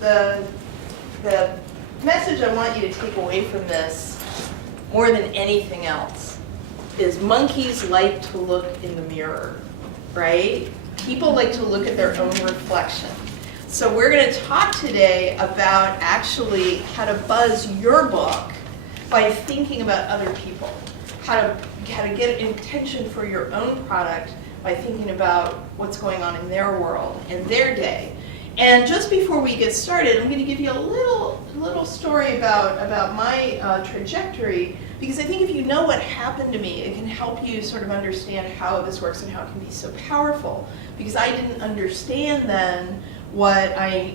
the message I want you to take away from this, more than anything else, is monkeys like to look in the mirror, right? People like to look at their own reflection. So we're going to talk today about actually how to buzz your book by thinking about other people, how to get intention for your own product by thinking about what's going on in their world and their day. And just before we get started, I'm going to give you a little story about my trajectory, because I think if you know what happened to me, it can help you sort of understand how this works and how it can be so powerful. Because I didn't understand then what I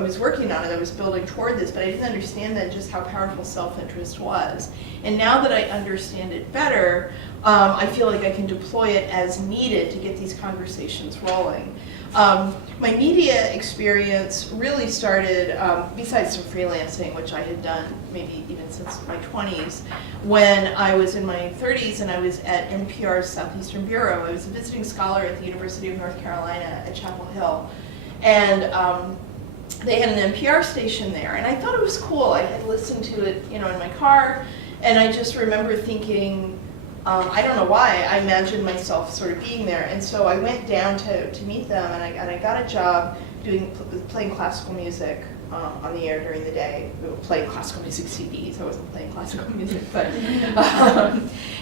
was working on it, I was building toward this, but I didn't understand then just how powerful self-interest was. And now that I understand it better, I feel like I can deploy it as needed to get these conversations rolling. My media experience really started, besides some freelancing, which I had done maybe even since my 20s, when I was in my 30s and I was at NPR's Southeastern Bureau. I was a visiting scholar at the University of North Carolina at Chapel Hill. And they had an NPR station there, and I thought it was cool. I had listened to it, in my car, and I just remember thinking, I don't know why, I imagined myself sort of being there. And so I went down to meet them, and I got a job playing classical music on the air during the day. We were playing classical music CDs. I wasn't playing classical music, but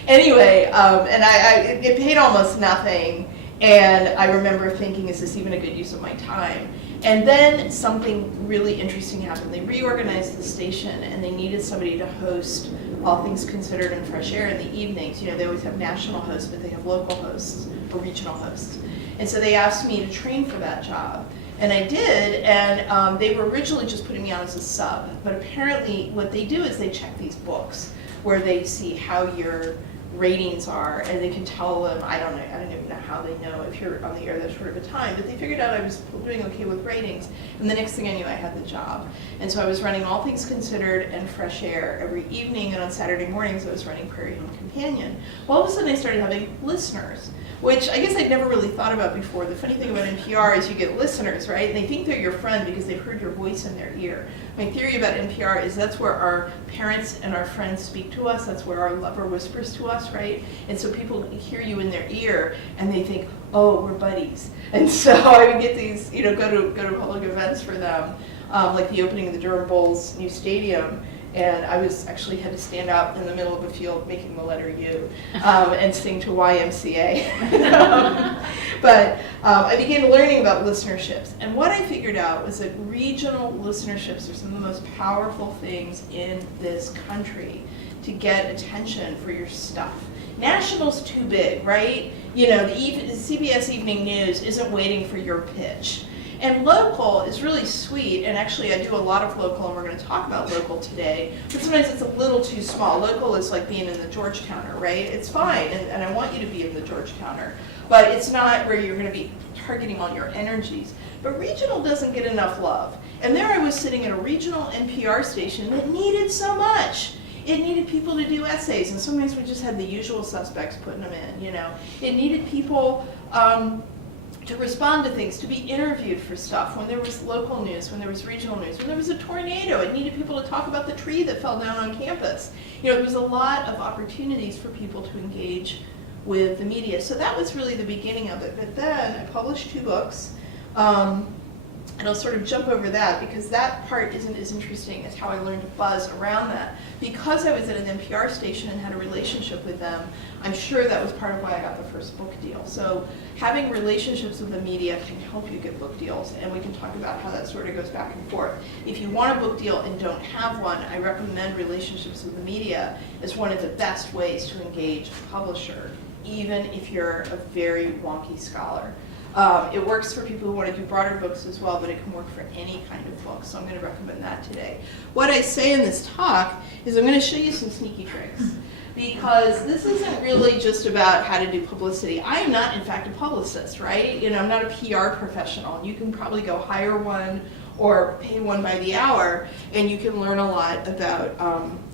anyway, and it paid almost nothing. And I remember thinking, is this even a good use of my time? And then something really interesting happened. They reorganized the station, and they needed somebody to host All Things Considered and Fresh Air in the evenings. They always have national hosts, but they have local hosts or regional hosts. And so they asked me to train for that job. And I did, and they were originally just putting me on as a sub. But apparently what they do is they check these books where they see how your ratings are, and they can tell them, I don't even know how they know if you're on the air that short of a time, but they figured out I was doing okay with ratings, and the next thing I knew, I had the job. And so I was running All Things Considered and Fresh Air every evening, and on Saturday mornings I was running Prairie Home Companion. Well, all of a sudden I started having listeners, which I guess I'd never really thought about before. The funny thing about NPR is you get listeners, right? And they think they're your friend because they've heard your voice in their ear. My theory about NPR is that's where our parents and our friends speak to us. That's where our lover whispers to us, right? And so people hear you in their ear and they think, oh, we're buddies. And so I would get these, go to public events for them, like the opening of the Durham Bulls new stadium. And I actually had to stand out in the middle of a field making the letter U and sing to YMCA. But I began learning about listenerships. And what I figured out was that regional listenerships are some of the most powerful things in this country to get attention for your stuff. National's too big, right? The CBS Evening News isn't waiting for your pitch. And local is really sweet, and actually I do a lot of local, and we're going to talk about local today, but sometimes it's a little too small. Local is like being in the Georgetowner, right? It's fine, and I want you to be in the Georgetowner, but it's not where you're going to be targeting all your energies. But regional doesn't get enough love. And there I was sitting at a regional NPR station that needed so much. It needed people to do essays, and sometimes we just had the usual suspects putting them in, It needed people to respond to things, to be interviewed for stuff, when there was local news, when there was regional news, when there was a tornado, it needed people to talk about the tree that fell down on campus. There was a lot of opportunities for people to engage with the media. So that was really the beginning of it. But then I published 2 books, and I'll sort of jump over that because that part isn't as interesting as how I learned to buzz around that. Because I was at an NPR station and had a relationship with them, I'm sure that was part of why I got the first book deal. So having relationships with the media can help you get book deals, and we can talk about how that sort of goes back and forth. If you want a book deal and don't have one, I recommend relationships with the media as one of the best ways to engage a publisher, even if you're a very wonky scholar. It works for people who want to do broader books as well, but it can work for any kind of book, so I'm going to recommend that today. What I say in this talk is I'm going to show you some sneaky tricks, because this isn't really just about how to do publicity. I am not, in fact, a publicist, right? I'm not a PR professional. You can probably go hire one or pay one by the hour, and you can learn a lot about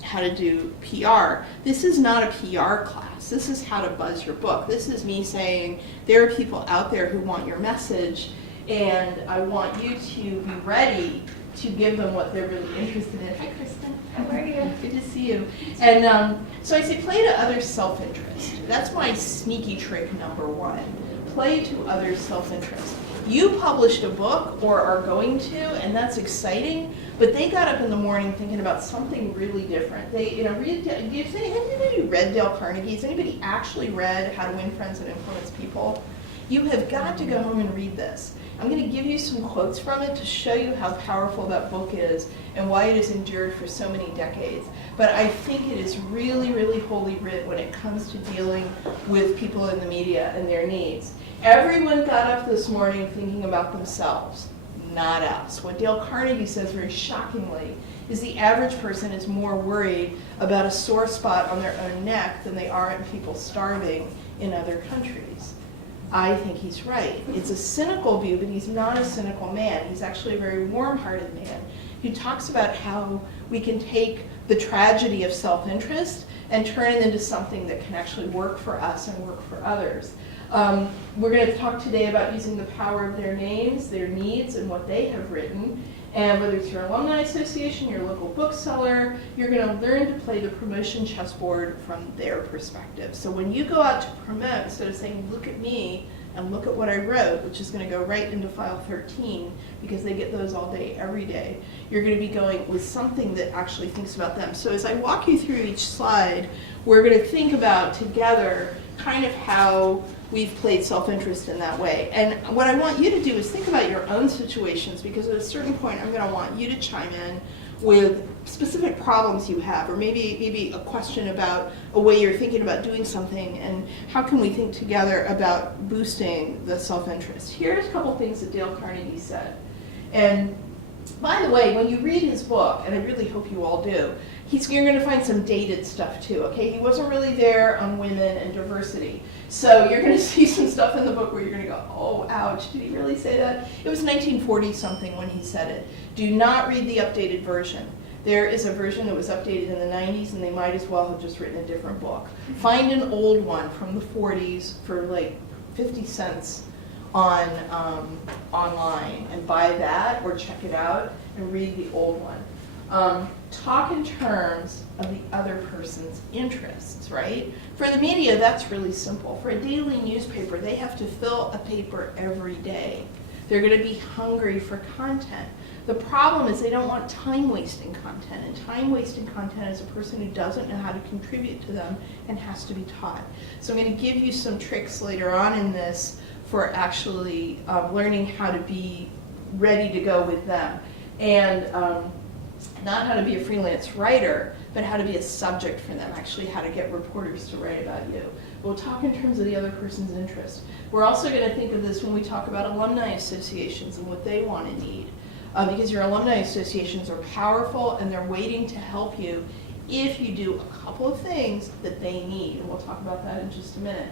how to do PR. This is not a PR class. This is how to buzz your book. This is me saying there are people out there who want your message, And I want you to be ready to give them what they're really interested in. Hi, Kristen. How are you? Good to see you. And so I say play to others' self-interest. That's my sneaky trick number one. Play to others' self-interest. You published a book or are going to, and that's exciting, but they got up in the morning thinking about something really different. They, you know, have anybody read Dale Carnegie? Has anybody actually read How to Win Friends and Influence People? You have got to go home and read this. I'm going to give you some quotes from it to show you how powerful that book is and why it has endured for so many decades. But I think it is really, really holy writ when it comes to dealing with people in the media and their needs. Everyone got up this morning thinking about themselves, not us. What Dale Carnegie says very shockingly is the average person is more worried about a sore spot on their own neck than they are at people starving in other countries. I think he's right. It's a cynical view, but he's not a cynical man. He's actually a very warm-hearted man who talks about how we can take the tragedy of self-interest and turn it into something that can actually work for us and work for others. We're going to talk today about using the power of their names, their needs, and what they have written. And whether it's your alumni association, your local bookseller, you're going to learn to play the promotion chessboard from their perspective. So when you go out to promote, instead of saying, look at me and look at what I wrote, which is going to go right into file 13, because they get those all day, every day, you're going to be going with something that actually thinks about them. So as I walk you through each slide, we're going to think about together kind of how we've played self-interest in that way. And what I want you to do is think about your own situations, because at a certain point I'm going to want you to chime in with specific problems you have, or maybe a question about a way you're thinking about doing something, and how can we think together about boosting the self-interest. Here's a couple things that Dale Carnegie said. And by the way, when you read his book, and I really hope you all do, you're going to find some dated stuff too, okay? He wasn't really there on women and diversity. So you're going to see some stuff in the book where you're going to go, oh, ouch, did he really say that? It was 1940-something when he said it. Do not read the updated version. There is a version that was updated in the 90s, and they might as well have just written a different book. Find an old one from the 40s for like 50 cents on online, and buy that or check it out and read the old one. Talk in terms of the other person's interests, right? For the media, that's really simple. For a daily newspaper, they have to fill a paper every day. They're going to be hungry for content. The problem is they don't want time-wasting content, and time-wasting content is a person who doesn't know how to contribute to them and has to be taught. So I'm going to give you some tricks later on in this for actually learning how to be ready to go with them. And not how to be a freelance writer, but how to be a subject for them, actually how to get reporters to write about you. We'll talk in terms of the other person's interest. We're also going to think of this when we talk about alumni associations and what they want and need. Because your alumni associations are powerful and they're waiting to help you if you do a couple of things that they need. And we'll talk about that in just a minute.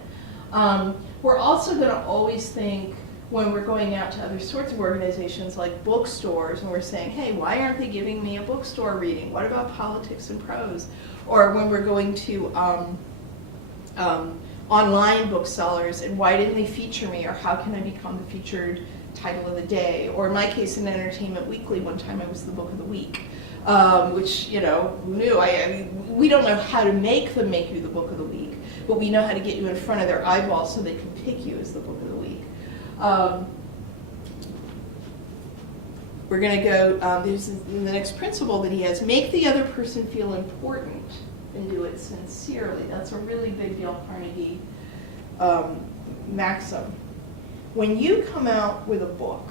We're also going to always think, when we're going out to other sorts of organizations like bookstores, and we're saying, hey, why aren't they giving me a bookstore reading? What about politics and prose? Or when we're going to online booksellers, and why didn't they feature me? Or how can I become the featured title of the day? Or in my case, in Entertainment Weekly, one time I was the book of the week, which, you know, who knew? I mean, we don't know how to make them make you the book of the week, but we know how to get you in front of their eyeballs so they can pick you as the book of the week. We're going to go, there's the next principle that he has, make the other person feel important and do it sincerely. That's a really big Dale Carnegie maxim. When you come out with a book,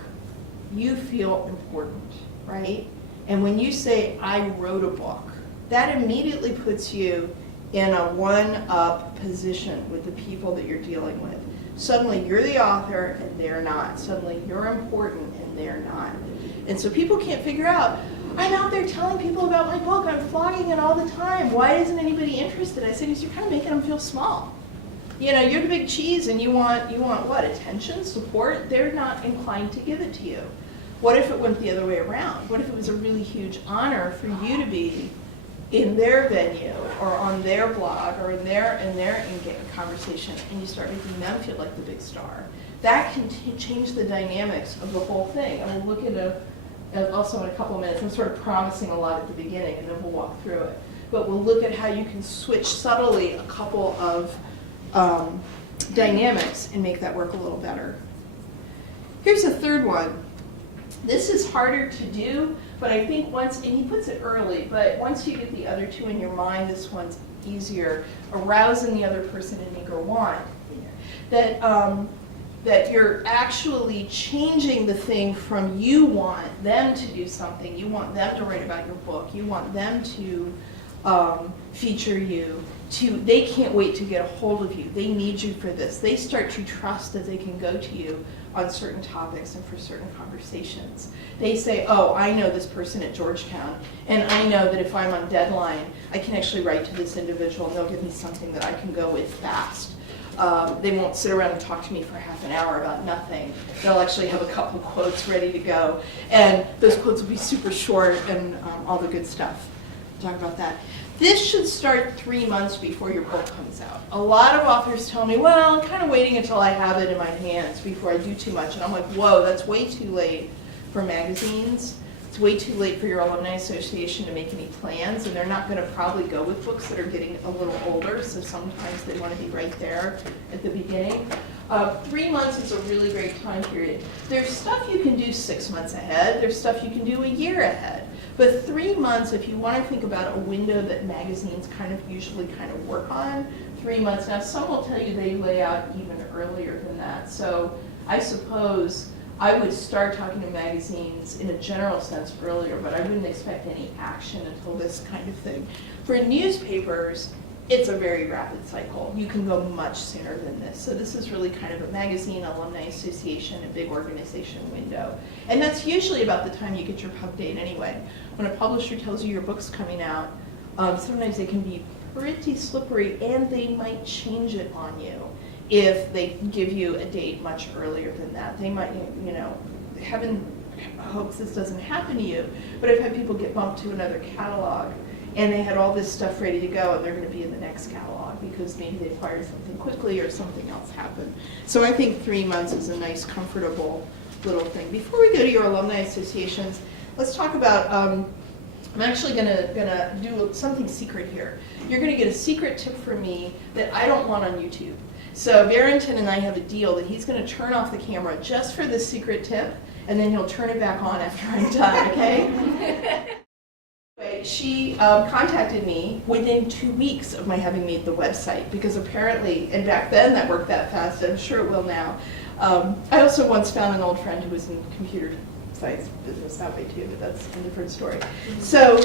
you feel important, right? And when you say, I wrote a book, that immediately puts you in a one-up position with the people that you're dealing with. Suddenly you're the author and they're not. Suddenly you're important and they're not. And so people can't figure out, I'm out there telling people about my book, I'm flogging it all the time, why isn't anybody interested? I said, because you're kind of making them feel small. You know, you're the big cheese and you want what? Attention, support? They're not inclined to give it to you. What if it went the other way around? What if it was a really huge honor for you to be in their venue or on their blog or in their conversation, and you start making them feel like the big star? that can change the dynamics of the whole thing. And we'll look at also in a couple of minutes. I'm sort of promising a lot at the beginning, and then we'll walk through it. But we'll look at how you can switch subtly a couple of dynamics and make that work a little better. Here's a third one. This is harder to do, but I think once, and he puts it early, but once you get the other two in your mind, this one's easier. Arousing the other person in need or want. That you're actually changing the thing from you want them to do something, you want them to write about your book, you want them to feature you, they can't wait to get a hold of you, they need you for this. They start to trust that they can go to you on certain topics and for certain conversations. They say, oh, I know this person at Georgetown, and I know that if I'm on deadline, I can actually write to this individual and they'll give me something that I can go with fast. They won't sit around and talk to me for half an hour about nothing. They'll actually have a couple quotes ready to go. And those quotes will be super short and all the good stuff. We'll talk about that. This should start 3 months before your book comes out. A lot of authors tell me, well, I'm kind of waiting until I have it in my hands before I do too much. And I'm like, whoa, that's way too late for magazines. It's way too late for your alumni association to make any plans, and they're not going to probably go with books that are getting a little older, so sometimes they want to be right there at the beginning. 3 months is a really great time period. There's stuff you can do 6 months ahead. There's stuff you can do a year ahead. But 3 months, if you want to think about a window that magazines usually work on, 3 months. Now, some will tell you they lay out even earlier than that. So I suppose I would start talking to magazines in a general sense earlier, but I wouldn't expect any action until this kind of thing. For newspapers, it's a very rapid cycle. You can go much sooner than this. So this is really kind of a magazine, alumni association, a big organization window. And that's usually about the time you get your pub date anyway. When a publisher tells you your book's coming out, sometimes they can be pretty slippery, and they might change it on you if they give you a date much earlier than that. They might, heaven hopes this doesn't happen to you, but I've had people get bumped to another catalog, and they had all this stuff ready to go, and they're going to be in the next catalog because maybe they acquired something quickly or something else happened. So I think 3 months is a nice, comfortable little thing. Before we go to your alumni associations, let's talk about, I'm actually gonna do something secret here. You're gonna get a secret tip from me that I don't want on YouTube. So Barrington and I have a deal that he's gonna turn off the camera just for this secret tip, and then he'll turn it back on after I'm done, okay? She contacted me within 2 weeks of my having made the website, because apparently, and back then that worked that fast, I'm sure it will now. I also once found an old friend who was in computer science business that way too, but that's a different story. So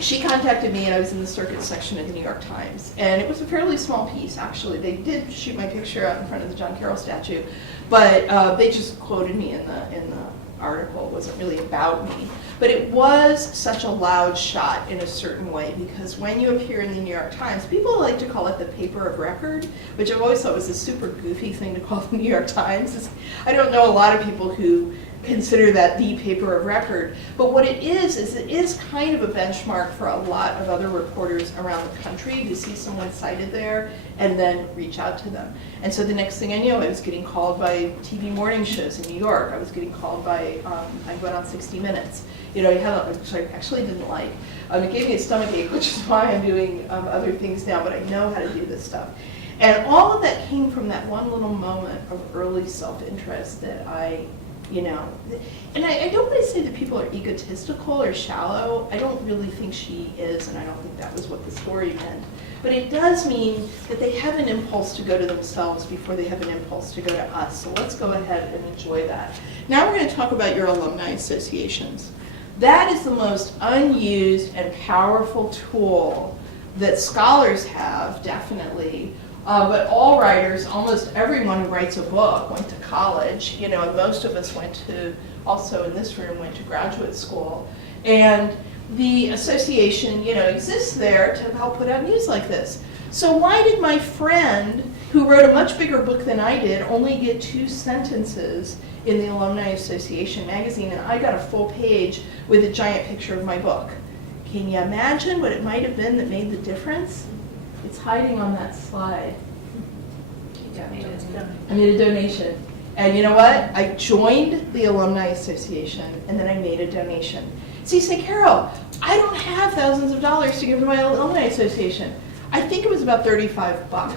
she contacted me, and I was in the circuit section of the New York Times, and it was a fairly small piece, actually. They did shoot my picture out in front of the John Carroll statue, but they just quoted me in the article. It wasn't really about me, but it was such a loud shot in a certain way, because when you appear in the New York Times, people like to call it the paper of record, which I've always thought was a super goofy thing to call the New York Times. I don't know a lot of people who consider that the paper of record, but what it is kind of a benchmark for a lot of other reporters around the country to see someone cited there and then reach out to them. And so the next thing I knew, I was getting called by TV morning shows in New York. I was getting called by, I went on 60 Minutes. Which I actually didn't like. It gave me a stomach ache, which is why I'm doing other things now, but I know how to do this stuff. And all of that came from that one little moment of early self-interest that and I don't want to say that people are egotistical or shallow. I don't really think she is, and I don't think that was what the story meant. But it does mean that they have an impulse to go to themselves before they have an impulse to go to us. So let's go ahead and enjoy that. Now we're going to talk about your alumni associations. That is the most unused and powerful tool that scholars have, definitely. But all writers, almost everyone who writes a book went to college, and most of us went to, also in this room, went to graduate school. And the association, exists there to help put out news like this. So why did my friend, who wrote a much bigger book than I did, only get 2 sentences in the Alumni Association magazine, and I got a full page with a giant picture of my book? Can you imagine what it might have been that made the difference? It's hiding on that slide. I made a donation. And you know what? I joined the Alumni Association, and then I made a donation. So you say, Carole, I don't have thousands of dollars to give to my Alumni Association. I think it was about 35 bucks,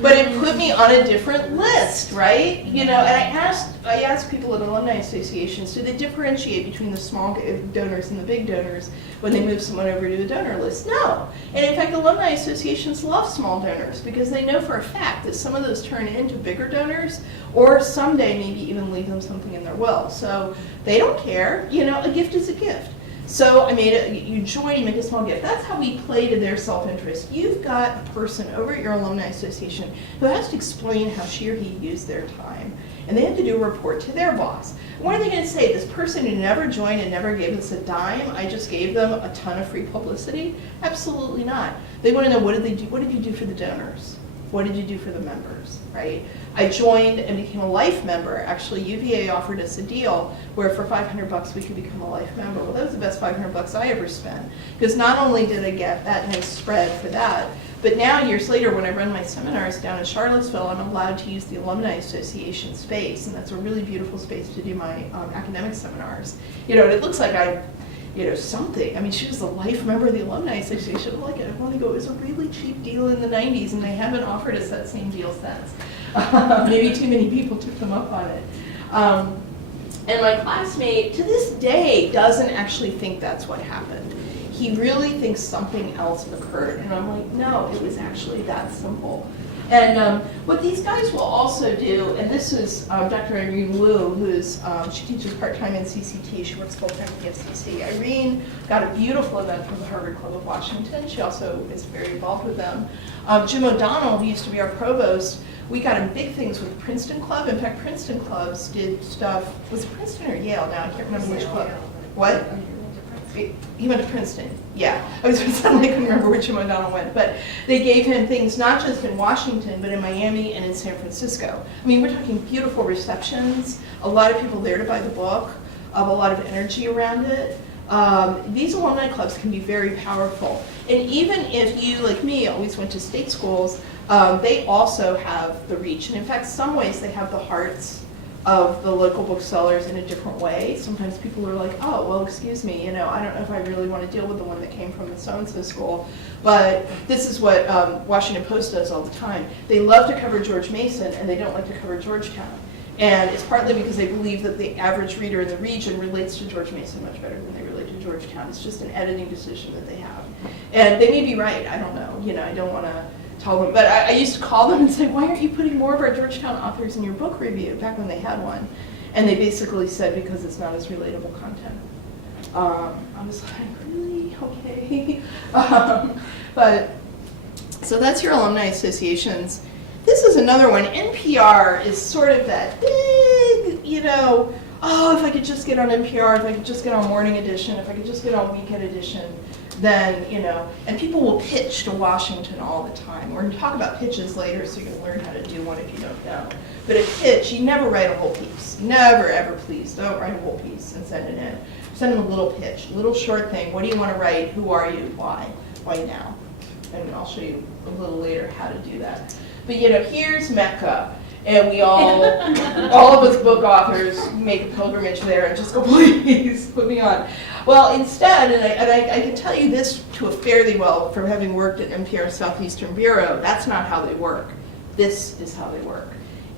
but it put me on a different list, right? You know, and I asked people at Alumni Associations, do they differentiate between the small donors and the big donors when they move someone over to a donor list? No. And in fact, Alumni Associations love small donors because they know for a fact that some of those turn into bigger donors, or someday maybe even leave them something in their will. So they don't care. You know, a gift is a gift. So I made it, you join, you make a small gift. That's how we play to their self-interest. You've got a person over at your Alumni Association who has to explain how she or he used their time. And they have to do a report to their boss. What are they going to say? This person who never joined and never gave us a dime, I just gave them a ton of free publicity? Absolutely not. They want to know, what did they do? What did you do for the donors? What did you do for the members, right? I joined and became a life member. Actually, UVA offered us a deal where for 500 bucks we could become a life member. Well, that was the best 500 bucks I ever spent, because not only did I get that nice spread for that, but now years later when I run my seminars down in Charlottesville, I'm allowed to use the Alumni Association space, and that's a really beautiful space to do my academic seminars. You know, and it looks like something. I mean, she was a life member of the Alumni Association. I'm like, I want to go, it was a really cheap deal in the 90s, and they haven't offered us that same deal since. Maybe too many people took them up on it. And my classmate, to this day, doesn't actually think that's what happened. He really thinks something else occurred. And I'm like, no, it was actually that simple. And what these guys will also do, and this is Dr. Irene Wu, she teaches part-time in CCT, she works full-time at the FCC. Irene got a beautiful event from the Harvard Club of Washington. She also is very involved with them. Jim O'Donnell, who used to be our provost, we got him big things with the Princeton Club. In fact, Princeton clubs did stuff, was it Princeton or Yale now? I can't remember which club. What? He went to Princeton, yeah. I was suddenly couldn't remember where Jim O'Donnell went, but they gave him things not just in Washington, but in Miami and in San Francisco. I mean, we're talking beautiful receptions, a lot of people there to buy the book, a lot of energy around it. These alumni clubs can be very powerful. And even if you, like me, always went to state schools, they also have the reach. And in fact, some ways they have the hearts of the local booksellers in a different way. Sometimes people are like, oh, well, excuse me, I don't know if I really want to deal with the one that came from the so-and-so school, but this is what Washington Post does all the time. They love to cover George Mason, and they don't like to cover Georgetown. And it's partly because they believe that the average reader in the region relates to George Mason much better than they relate to Georgetown. It's just an editing decision that they have. And they may be right, I don't know, I don't want to tell them, but I used to call them and say, why aren't you putting more of our Georgetown authors in your book review, back when they had one? And they basically said, because it's not as relatable content. I was like, really? Okay. But, so that's your alumni associations. This is another one. NPR is sort of that big, oh, if I could just get on NPR, if I could just get on Morning Edition, if I could just get on Weekend Edition, then, and people will pitch to Washington all the time. We're going to talk about pitches later, so you can learn how to do one if you don't know. But a pitch, you never write a whole piece. Never, ever, please, don't write a whole piece and send it in. Send them a little pitch, a little short thing. What do you want to write? Who are you? Why? Why now? And I'll show you a little later how to do that. But, here's Mecca. And we all of us book authors make a pilgrimage there and just go, please, put me on. Well, instead, and I can tell you this to a fairly well from having worked at NPR's Southeastern Bureau, that's not how they work. This is how they work.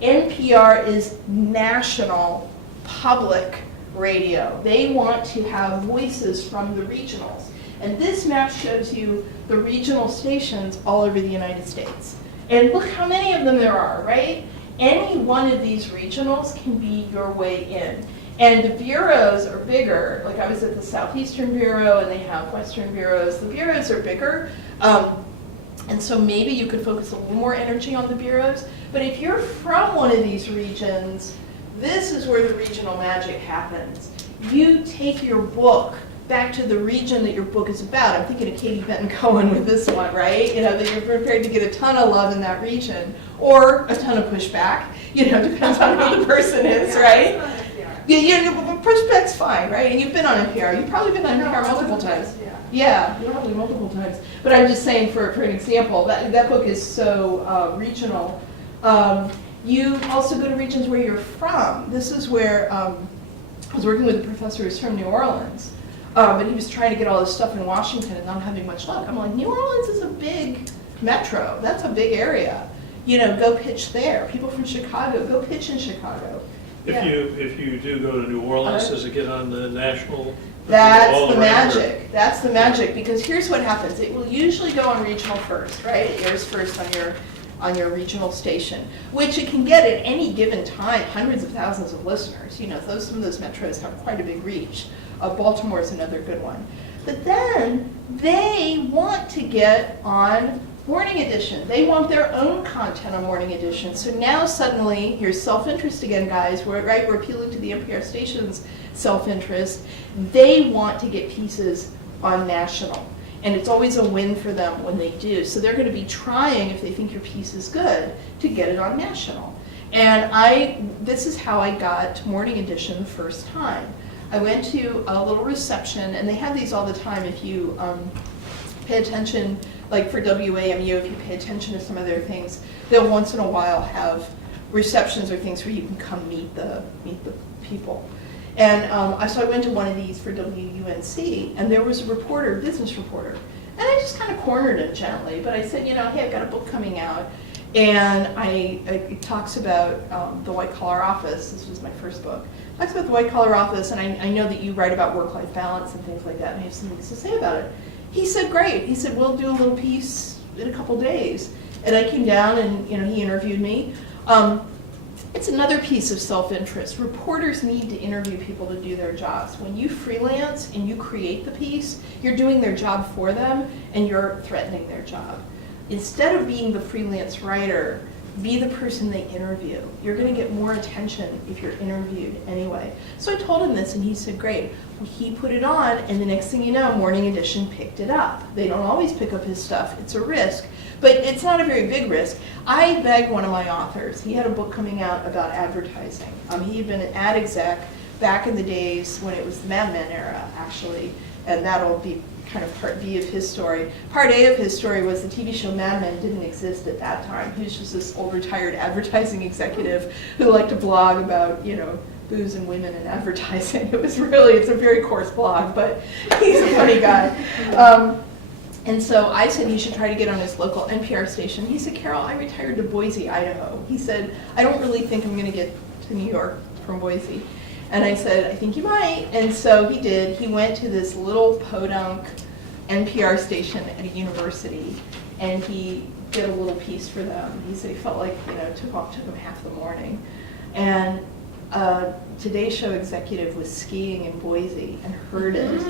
NPR is national public radio. They want to have voices from the regionals. And this map shows you the regional stations all over the United States. And look how many of them there are, right? Any one of these regionals can be your way in. And the bureaus are bigger. Like I was at the Southeastern Bureau and they have Western bureaus. The bureaus are bigger. And so maybe you could focus a little more energy on the bureaus. But if you're from one of these regions, this is where the regional magic happens. You take your book back to the region that your book is about. I'm thinking of Katie Benton Cohen with this one, right? That you're prepared to get a ton of love in that region, or a ton of pushback. Depends on who the person is, right? Yeah, pushback's fine, right? And you've been on NPR. You've probably been on NPR multiple times. Yeah, probably multiple times. But I'm just saying, for an example, that book is so regional. You also go to regions where you're from. This is where I was working with a professor who's from New Orleans, but he was trying to get all this stuff in Washington and not having much luck. I'm like, New Orleans is a big metro. That's a big area. You know, go pitch there. People from Chicago, go pitch in Chicago. If you do go to New Orleans, does it get on the national? That's the magic. That's the magic, because here's what happens. It will usually go on regional first, right? It airs first on your regional station, which it can get at any given time hundreds of thousands of listeners. You know, some of those metros have quite a big reach. Baltimore is another good one. But then they want to get on Morning Edition. They want their own content on Morning Edition. So now suddenly, here's self-interest again, guys. We're appealing to the NPR station's self-interest. They want to get pieces on national. And it's always a win for them when they do. So they're going to be trying, if they think your piece is good, to get it on national. And this is how I got Morning Edition the first time. I went to a little reception, and they have these all the time if you pay attention, like for WAMU, if you pay attention to some of their things, they'll once in a while have receptions or things where you can come meet the people. And so I went to one of these for WUNC, and there was a reporter, business reporter, and I just kind of cornered him gently, but I said, you know, hey, I've got a book coming out, and it talks about the white-collar office. This was my first book. It talks about the white-collar office, and I know that you write about work-life balance and things like that, and I have some things to say about it. He said, great. He said, we'll do a little piece in a couple days. And I came down, and he interviewed me. It's another piece of self-interest. Reporters need to interview people to do their jobs. When you freelance and you create the piece, you're doing their job for them, and you're threatening their job. Instead of being the freelance writer, be the person they interview. You're going to get more attention if you're interviewed anyway. So I told him this, and he said, great. Well, he put it on, and the next thing you know, Morning Edition picked it up. They don't always pick up his stuff. It's a risk, but it's not a very big risk. I begged one of my authors. He had a book coming out about advertising. He had been an ad exec back in the days when it was the Mad Men era, actually, and that'll be kind of part B of his story. Part A of his story was the TV show Mad Men didn't exist at that time. He was just this old retired advertising executive who liked to blog about, booze and women and advertising. It's a very coarse blog, but he's a funny guy. And so I said he should try to get on his local NPR station. He said, Carole, I retired to Boise, Idaho. He said, I don't really think I'm going to get to New York from Boise. And I said, I think you might. And so he did. He went to this little podunk NPR station at a university, and he did a little piece for them. He said he felt like, it took him half the morning. And Today Show executive was skiing in Boise and heard it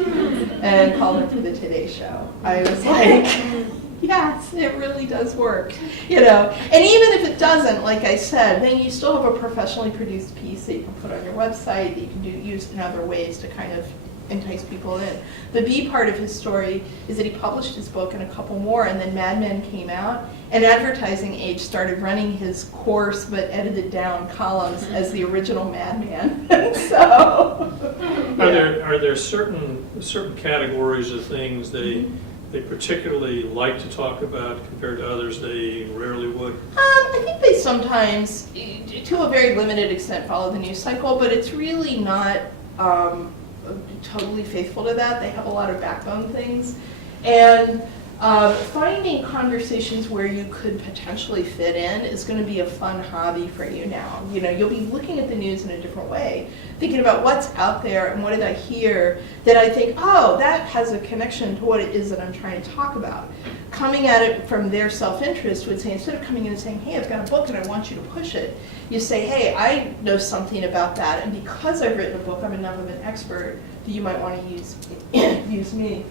and called him for the Today Show. I was like, yes, it really does work, And even if it doesn't, like I said, then you still have a professionally produced piece that you can put on your website, that you can use in other ways to kind of entice people in. The B part of his story is that he published his book and a couple more, and then Mad Men came out, and Advertising Age started running his coarse but edited down columns as the original Mad Men. So, are there certain categories of things they particularly like to talk about compared to others they rarely would? I think they sometimes, to a very limited extent, follow the news cycle, but it's really not totally faithful to that. They have a lot of backbone things. And finding conversations where you could potentially fit in is going to be a fun hobby for you now. You'll be looking at the news in a different way, thinking about what's out there and what did I hear that I think, oh, that has a connection to what it is that I'm trying to talk about. Coming at it from their self-interest would say, instead of coming in and saying, hey, I've got a book and I want you to push it, you say, hey, I know something about that, and because I've written a book, I'm enough of an expert that you might want to use me.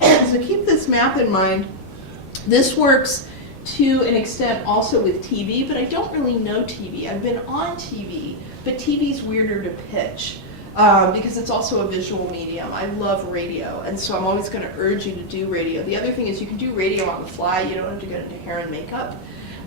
So keep this map in mind. This works to an extent also with TV, but I don't really know TV. I've been on TV, but TV's weirder to pitch because it's also a visual medium. I love radio, and so I'm always going to urge you to do radio. The other thing is you can do radio on the fly. You don't have to get into hair and makeup.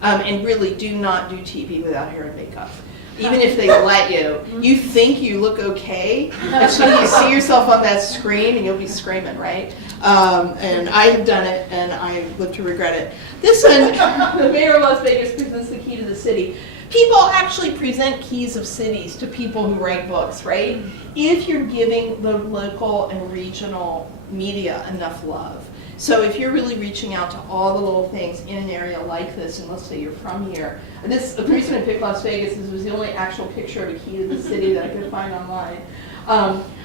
And really do not do TV without hair and makeup. Even if they let you, you think you look okay, and so you see yourself on that screen and you'll be screaming, right? And I have done it, and I live to regret it. This one, the mayor of Las Vegas presents the key to the city. People actually present keys of cities to people who write books, right? If you're giving the local and regional media enough love. So if you're really reaching out to all the little things in an area like this, and let's say you're from here, the reason I picked Las Vegas is it was the only actual picture of a key to the city that I could find online.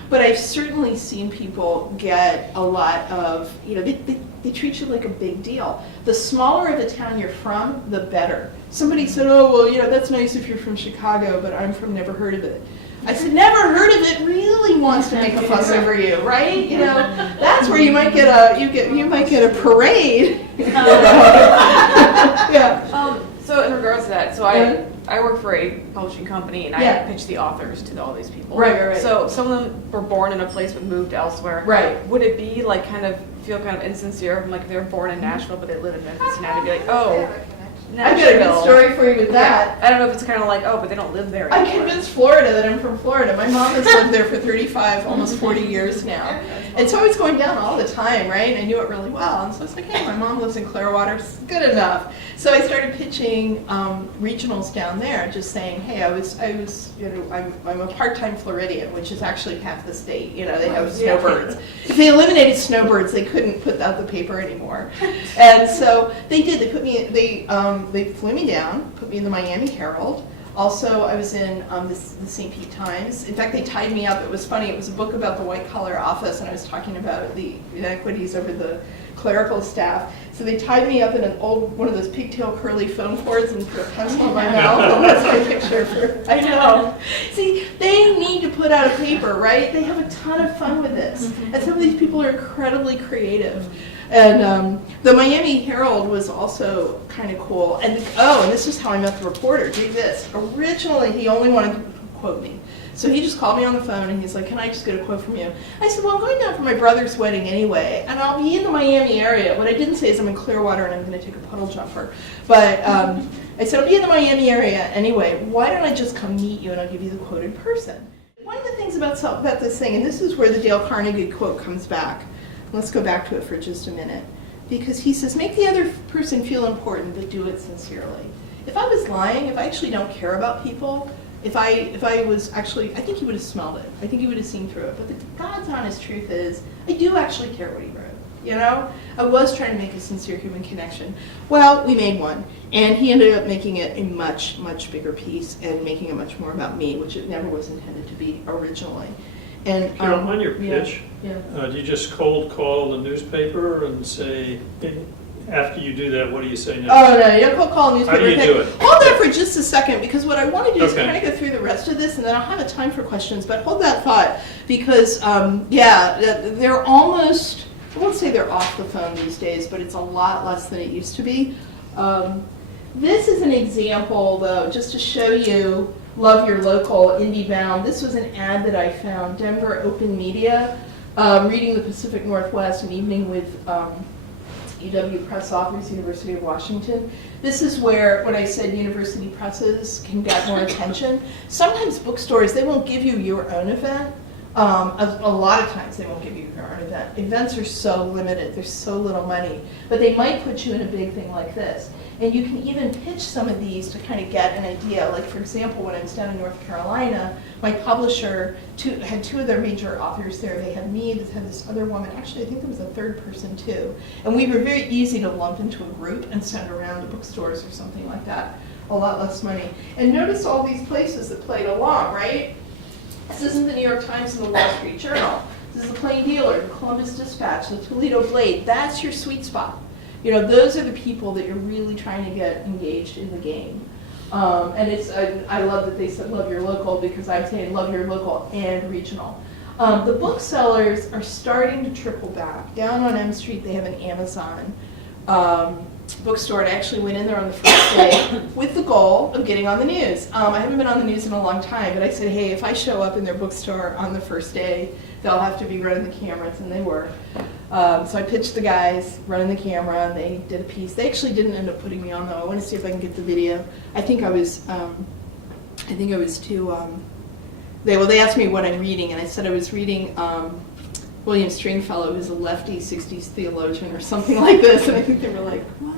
But I've certainly seen people get a lot of, they treat you like a big deal. The smaller of the town you're from, the better. Somebody said, oh, well, that's nice if you're from Chicago, but I'm from never heard of it. I said, never heard of it really wants to make a fuss over you, right? That's where you might get a parade. Yeah. So in regards to that, so I work for a publishing company, and I pitch the authors to all these people. Right. So some of them were born in a place but moved elsewhere. Right. Would it be like feel kind of insincere, like if they were born in Nashville but they live in Memphis now, to be like, oh, I've got a good story for you with that. Yeah. I don't know if it's kind of like, oh, but they don't live there anymore. I convinced Florida that I'm from Florida. My mom has lived there for 35, almost 40 years now. And so I was going down all the time, right? I knew it really well. And so I was like, hey, my mom lives in Clearwater. It's good enough. So I started pitching regionals down there, just saying, hey, I'm a part-time Floridian, which is actually half the state. They have snowbirds. If they eliminated snowbirds, they couldn't put out the paper anymore. And so they did. They flew me down, put me in the Miami Herald. Also, I was in the St. Pete Times. In fact, they tied me up. It was funny. It was a book about the white-collar office, and I was talking about the inequities over the clerical staff. So they tied me up in one of those pigtail curly phone cords and put a pencil in my mouth, and that's my picture. I know. See, they need to put out a paper, right? They have a ton of fun with this. And some of these people are incredibly creative. And the Miami Herald was also kind of cool. And this is how I met the reporter. Do this. Originally, he only wanted to quote me. So he just called me on the phone and he's like, can I just get a quote from you? I said, well, I'm going down for my brother's wedding anyway, and I'll be in the Miami area. What I didn't say is I'm in Clearwater and I'm going to take a puddle jumper. But I said, I'll be in the Miami area anyway. Why don't I just come meet you and I'll give you the quoted person? One of the things about this thing, and this is where the Dale Carnegie quote comes back. Let's go back to it for just a minute. Because he says, make the other person feel important, but do it sincerely. If I was lying, if I actually don't care about people, if I was actually, I think he would have smelled it. I think he would have seen through it. But the God's honest truth is, I do actually care what he wrote. I was trying to make a sincere human connection. Well, we made one. And he ended up making it a much, much bigger piece and making it much more about me, which it never was intended to be originally. And Carole, on your pitch, do you just cold call the newspaper and say, after you do that, what do you say next? Oh, no, you don't call a newspaper. How do you do it? Hold that for just a second, because what I want to do is Okay. kind of go through the rest of this, and then I'll have a time for questions, but hold that thought, because, they're almost, I won't say they're off the phone these days, but it's a lot less than it used to be. This is an example, though, just to show you, love your local, indie bound. This was an ad that I found, Denver Open Media, reading the Pacific Northwest, an evening with UW Press Authors, University of Washington. This is where, when I said university presses can get more attention, sometimes bookstores, they won't give you your own event. A lot of times they won't give you your own event. Events are so limited, there's so little money, but they might put you in a big thing like this. And you can even pitch some of these to kind of get an idea. Like, for example, when I was down in North Carolina, my publisher had two of their major authors there. They had me, they had this other woman. Actually, I think there was a third person too. And we were very easy to lump into a group and send around to bookstores or something like that. A lot less money. And notice all these places that played along, right? This isn't the New York Times and the Wall Street Journal. This is the Plain Dealer, the Columbus Dispatch, the Toledo Blade. That's your sweet spot. Those are the people that you're really trying to get engaged in the game. And I love that they said love your local, because I'm saying love your local and regional. The booksellers are starting to trickle back. Down on M Street, they have an Amazon bookstore, and I actually went in there on the first day with the goal of getting on the news. I haven't been on the news in a long time, but I said, hey, if I show up in their bookstore on the first day, they'll have to be running the cameras, and they were. So I pitched the guys running the camera, and they did a piece. They actually didn't end up putting me on, though. I want to see if I can get the video. I think I was too. They asked me what I'm reading, and I said I was reading William Stringfellow, who's a lefty 60s theologian or something like this, and I think they were like, what?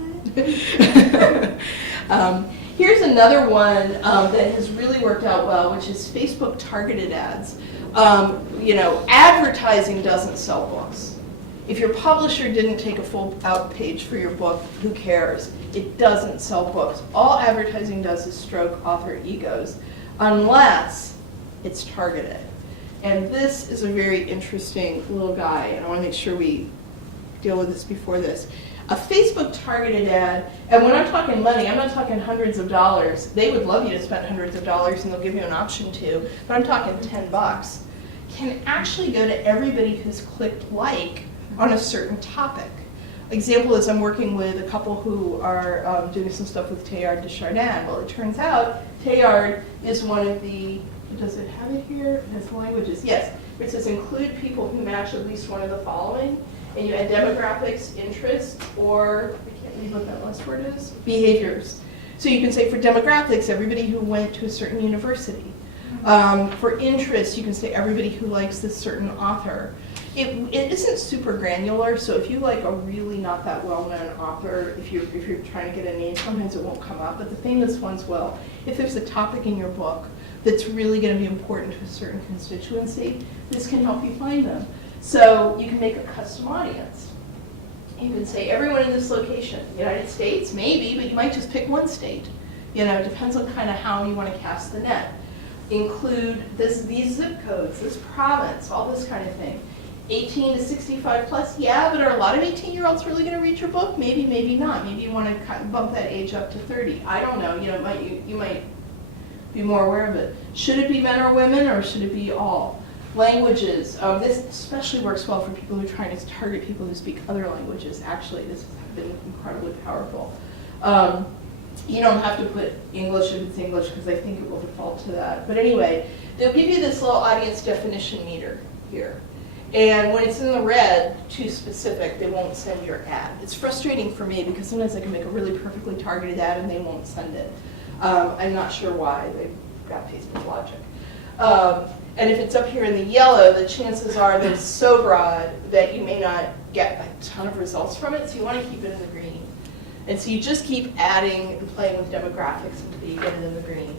Here's another one that has really worked out well, which is Facebook targeted ads. Advertising doesn't sell books. If your publisher didn't take a full out page for your book, who cares? It doesn't sell books. All advertising does is stroke author egos, unless it's targeted. And this is a very interesting little guy, and I want to make sure we deal with this before this. A Facebook targeted ad, and when I'm talking money, I'm not talking hundreds of dollars. They would love you to spend hundreds of dollars, and they'll give you an option to, but I'm talking $10, can actually go to everybody who's clicked like on a certain topic. Example is I'm working with a couple who are doing some stuff with Teilhard de Chardin. Well, it turns out Teilhard is one of the, does it have it here? It has languages, yes. It says include people who match at least one of the following. And you add demographics, interests, or, I can't read what that last word is, behaviors. So you can say for demographics, everybody who went to a certain university. For interests, you can say everybody who likes this certain author. It isn't super granular, so if you like a really not that well-known author, if you're trying to get a name, sometimes it won't come up, but the famous ones will. If there's a topic in your book that's really going to be important to a certain constituency, this can help you find them. So you can make a custom audience. You can say everyone in this location, United States, maybe, but you might just pick one state. It depends on kind of how you want to cast the net. Include these zip codes, this province, all this kind of thing. 18 to 65 plus, yeah, but are a lot of 18-year-olds really going to read your book? Maybe, maybe not. Maybe you want to bump that age up to 30. I don't know. You might be more aware of it. Should it be men or women, or should it be all? Languages. This especially works well for people who are trying to target people who speak other languages. Actually, this has been incredibly powerful. You don't have to put English if it's English, because I think it will default to that. But anyway, they'll give you this little audience definition meter here. And when it's in the red, too specific, they won't send your ad. It's frustrating for me because sometimes I can make a really perfectly targeted ad and they won't send it. I'm not sure why. They've got Facebook logic. And if it's up here in the yellow, the chances are that it's so broad that you may not get a ton of results from it, so you want to keep it in the green. And so you just keep adding and playing with demographics until you get it in the green.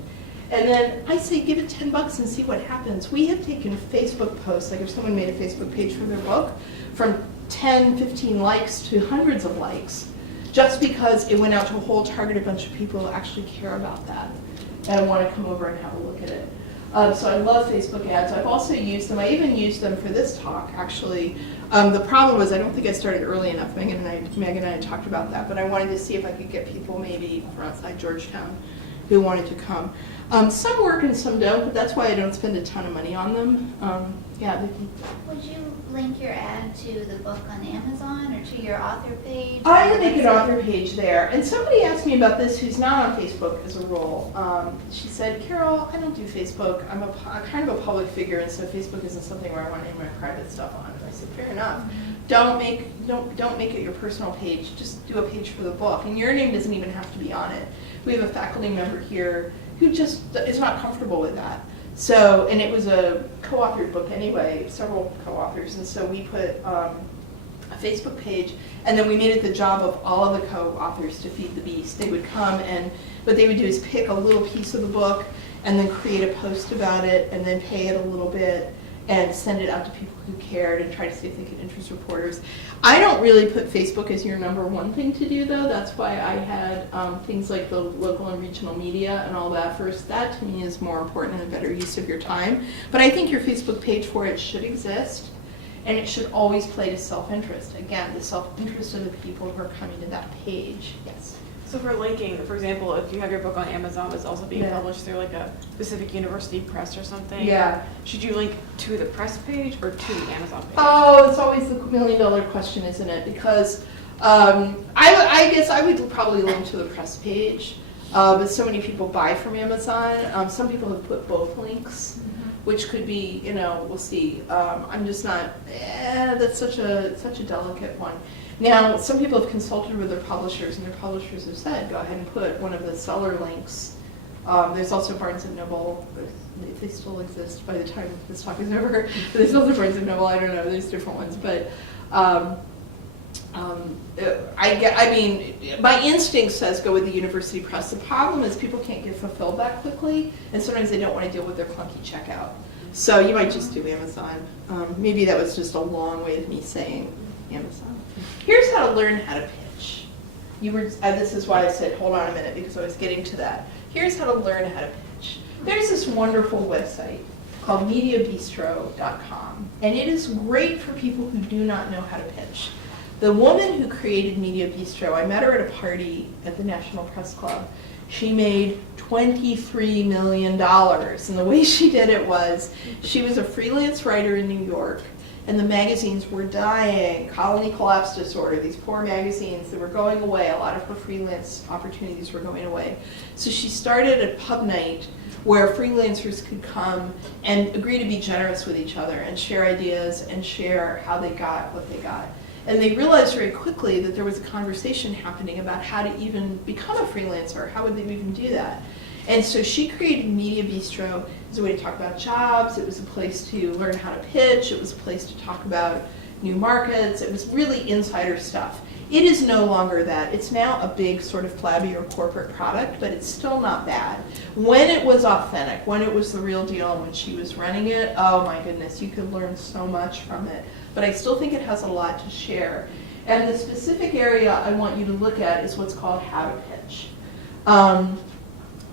And then I say give it $10 and see what happens. We have taken Facebook posts, like if someone made a Facebook page for their book, from 10, 15 likes to hundreds of likes, just because it went out to a whole targeted bunch of people who actually care about that and want to come over and have a look at it. So I love Facebook ads. I've also used them. I even used them for this talk, actually. The problem was I don't think I started early enough. Megan and I had talked about that, but I wanted to see if I could get people maybe from outside Georgetown who wanted to come. Some work and some don't, but that's why I don't spend a ton of money on them. Yeah. Would you link your ad to the book on Amazon or to your author page? I would make an author page there. And somebody asked me about this who's not on Facebook as a rule. She said, Carole, I don't do Facebook. I'm kind of a public figure, and so Facebook isn't something where I want any of my private stuff on. And I said, fair enough. Don't make it your personal page. Just do a page for the book. And your name doesn't even have to be on it. We have a faculty member here who just is not comfortable with that. So, and it was a co-authored book anyway, several co-authors, and so we put a Facebook page, and then we made it the job of all of the co-authors to feed the beast. They would come, and what they would do is pick a little piece of the book, and then create a post about it, and then pay it a little bit, and send it out to people who cared, and try to see if they could interest reporters. I don't really put Facebook as your number one thing to do, though. That's why I had things like the local and regional media and all that first. That, to me, is more important and a better use of your time. But I think your Facebook page for it should exist, and it should always play to self-interest. Again, the self-interest of the people who are coming to that page. Yes? So for linking, for example, if you have your book on Amazon, it's also being published through like a specific university press or something. Yeah. Should you link to the press page or to the Amazon page? Oh, it's always the $1,000,000 question, isn't it? Because I guess I would probably link to the press page, but so many people buy from Amazon. Some people have put both links, which could be, we'll see. I'm just not, that's such a delicate one. Now, some people have consulted with their publishers, and their publishers have said, go ahead and put one of the seller links. There's also Barnes & Noble, if they still exist by the time this talk is over. But there's also Barnes & Noble, I don't know, there's different ones. But I mean, my instinct says go with the university press. The problem is people can't get fulfilled that quickly, and sometimes they don't want to deal with their clunky checkout. So you might just do Amazon. Maybe that was just a long way of me saying Amazon. Here's how to learn how to pitch. This is why I said hold on a minute, because I was getting to that. Here's how to learn how to pitch. There's this wonderful website called MediaBistro.com, and it is great for people who do not know how to pitch. The woman who created Media Bistro, I met her at a party at the National Press Club. She made $23 million, and the way she did it was, she was a freelance writer in New York, and the magazines were dying. Colony Collapse Disorder, these poor magazines that were going away. A lot of her freelance opportunities were going away. So she started a pub night where freelancers could come and agree to be generous with each other and share ideas and share how they got what they got. And they realized very quickly that there was a conversation happening about how to even become a freelancer. How would they even do that? And so she created Media Bistro as a way to talk about jobs. It was a place to learn how to pitch. It was a place to talk about new markets. It was really insider stuff. It is no longer that. It's now a big sort of flabbier corporate product, but it's still not bad. When it was authentic, when it was the real deal, and when she was running it, oh my goodness, you could learn so much from it. But I still think it has a lot to share. And the specific area I want you to look at is what's called how to pitch.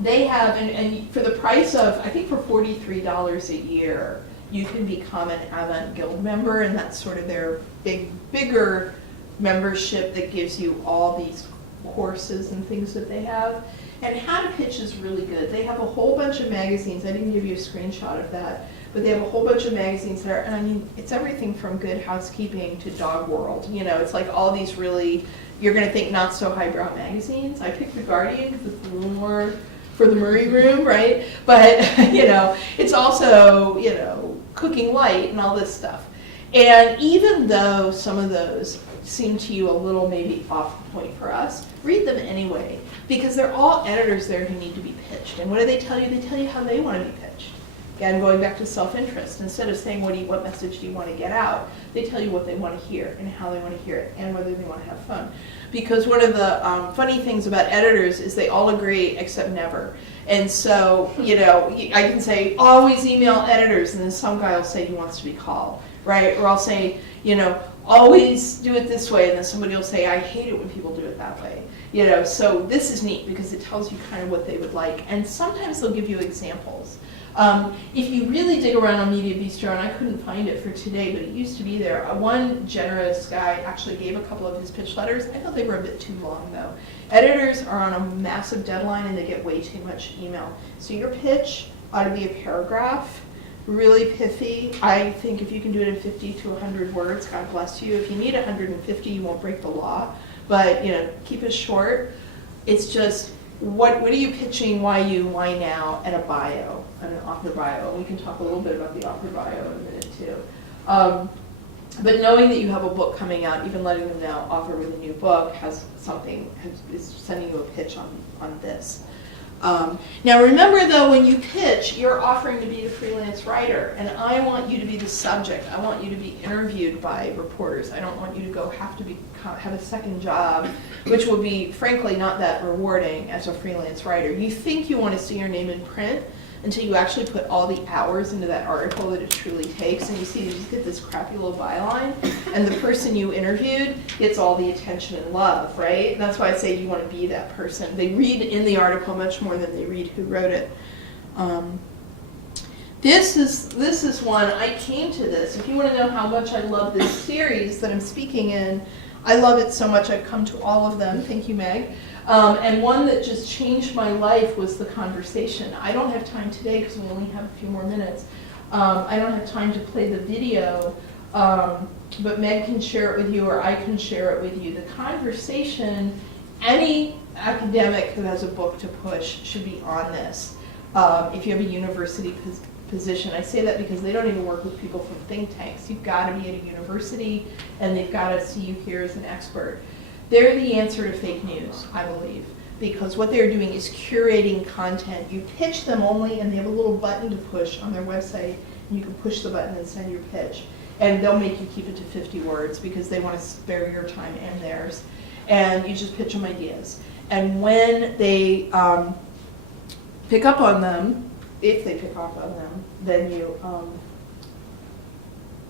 They have, and for the price of, I think for $43 a year, you can become an Avant Guild member, and that's sort of their bigger membership that gives you all these courses and things that they have. And How to Pitch is really good. They have a whole bunch of magazines. I didn't give you a screenshot of that, but they have a whole bunch of magazines there. And I mean, it's everything from Good Housekeeping to Dog World. You know, it's like all these really, you're going to think not so highbrow magazines. I picked The Guardian because it's a little more for the Murray room, right? But, you know, it's also, you know, Cooking Light and all this stuff. And even though some of those seem to you a little maybe off the point for us, read them anyway, because they're all editors there who need to be pitched. And what do they tell you? They tell you how they want to be pitched. Again, going back to self-interest, instead of saying what message do you want to get out, they tell you what they want to hear and how they want to hear it and whether they want to have fun. Because one of the funny things about editors is they all agree except never. And so, you know, I can say always email editors, and then some guy will say he wants to be called, right? Or I'll say, you know, always do it this way, and then somebody will say, I hate it when people do it that way. You know, so this is neat because it tells you kind of what they would like, and sometimes they'll give you examples. If you really dig around on Media Bistro, and I couldn't find it for today, but it used to be there, one generous guy actually gave a couple of his pitch letters. I thought they were a bit too long, though. Editors are on a massive deadline, and they get way too much email. So your pitch ought to be a paragraph, really pithy. I think if you can do it in 50 to 100 words, God bless you. If you need 150, you won't break the law. But, you know, keep it short. It's just, what are you pitching, why you, why now, and a bio, and an author bio. We can talk a little bit about the author bio in a minute, too. But knowing that you have a book coming out, even letting them know author with a new book has something, is sending you a pitch on this. Now remember though, when you pitch, you're offering to be a freelance writer, and I want you to be the subject. I want you to be interviewed by reporters. I don't want you to have a second job, which will be, frankly, not that rewarding as a freelance writer. You think you want to see your name in print until you actually put all the hours into that article that it truly takes, and you see you just get this crappy little byline, and the person you interviewed gets all the attention and love, right? And that's why I say you want to be that person. They read in the article much more than they read who wrote it. This is one, I came to this. If you want to know how much I love this series that I'm speaking in, I love it so much I've come to all of them. Thank you, Meg. And one that just changed my life was The Conversation. I don't have time today because we only have a few more minutes. I don't have time to play the video, but Meg can share it with you, or I can share it with you. The Conversation, any academic who has a book to push should be on this. If you have a university position. I say that because they don't even work with people from think tanks. You've got to be at a university, and they've got to see you here as an expert. They're the answer to fake news, I believe, because what they're doing is curating content. You pitch them only, and they have a little button to push on their website, You can push the button and send your pitch. And they'll make you keep it to 50 words because they want to spare your time and theirs. And you just pitch them ideas. And when they pick up on them, if they pick up on them,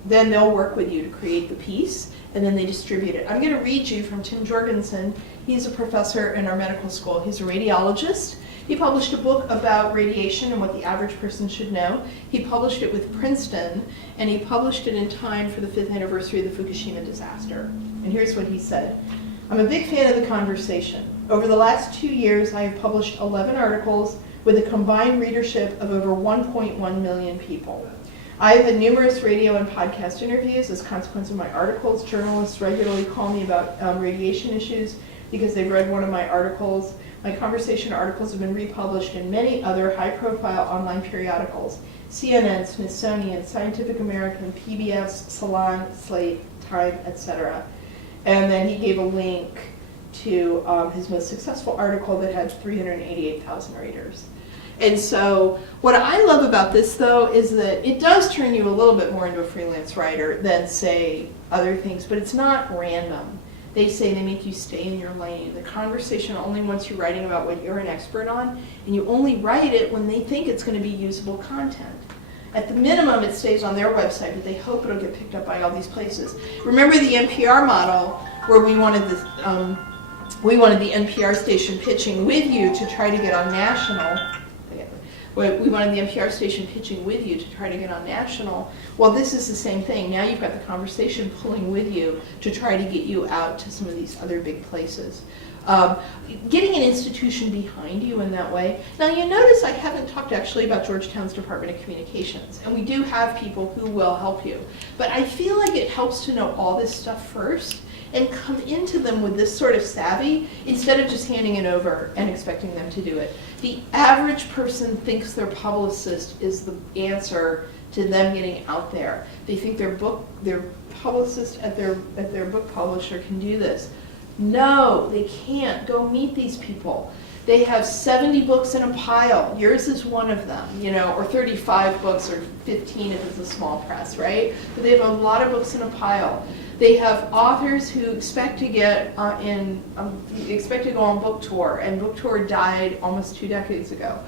then they'll work with you to create the piece, and then they distribute it. I'm going to read you from Tim Jorgensen. He's a professor in our medical school. He's a radiologist. He published a book about radiation and what the average person should know. He published it with Princeton, and he published it in time for the 5th anniversary of the Fukushima disaster. And here's what he said. I'm a big fan of the conversation. Over the last 2 years, I have published 11 articles with a combined readership of over 1.1 million people. I have had numerous radio and podcast interviews. As a consequence of my articles, journalists regularly call me about radiation issues because they've read one of my articles. My conversation articles have been republished in many other high-profile online periodicals: CNN, Smithsonian, Scientific American, PBS, Salon, Slate, Time, etc. And then he gave a link to his most successful article that had 388,000 readers. And so what I love about this, though, is that it does turn you a little bit more into a freelance writer than, say, other things, but it's not random. They say they make you stay in your lane. The conversation only wants you writing about what you're an expert on, and you only write it when they think it's going to be usable content. At the minimum, it stays on their website, but they hope it'll get picked up by all these places. Remember the NPR model where we wanted the NPR station pitching with you to try to get on national. We wanted the NPR station pitching with you to try to get on national. Well, this is the same thing. Now you've got the conversation pulling with you to try to get you out to some of these other big places. Getting an institution behind you in that way. Now you notice I haven't talked actually about Georgetown's Department of Communications, and we do have people who will help you. But I feel like it helps to know all this stuff first and come into them with this sort of savvy instead of just handing it over and expecting them to do it. The average person thinks their publicist is the answer to them getting out there. They think their publicist at their book publisher can do this. No, they can't. Go meet these people. They have 70 books in a pile. Yours is one of them, or 35 books or 15 if it's a small press, right? But they have a lot of books in a pile. They have authors who expect to get expect to go on book tour, and book tour died almost 2 decades ago.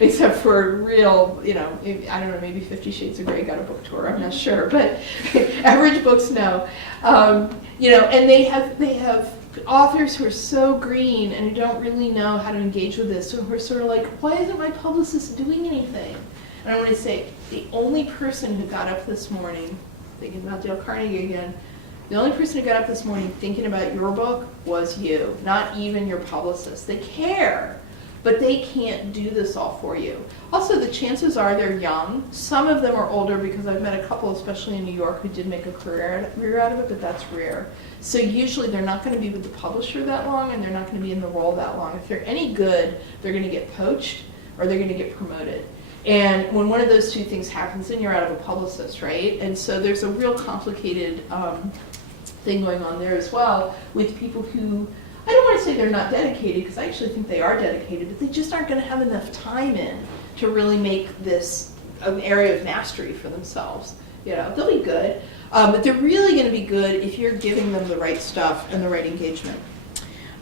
Except for real, I don't know, maybe 50 Shades of Grey got a book tour, I'm not sure, but average books no. And they have authors who are so green and who don't really know how to engage with this, who are sort of like, why isn't my publicist doing anything? And I want to say, the only person who got up this morning, thinking about Dale Carnegie again, the only person who got up this morning thinking about your book was you, not even your publicist. They care, but they can't do this all for you. Also, the chances are they're young. Some of them are older because I've met a couple, especially in New York, who did make a career out of it, but that's rare. So usually they're not going to be with the publisher that long, and they're not going to be in the role that long. If they're any good, they're going to get poached or they're going to get promoted. And when one of those two things happens, then you're out of a publicist, right? And so there's a real complicated thing going on there as well with people who, I don't want to say they're not dedicated, because I actually think they are dedicated, but they just aren't going to have enough time in to really make this an area of mastery for themselves. They'll be good, but they're really going to be good if you're giving them the right stuff and the right engagement.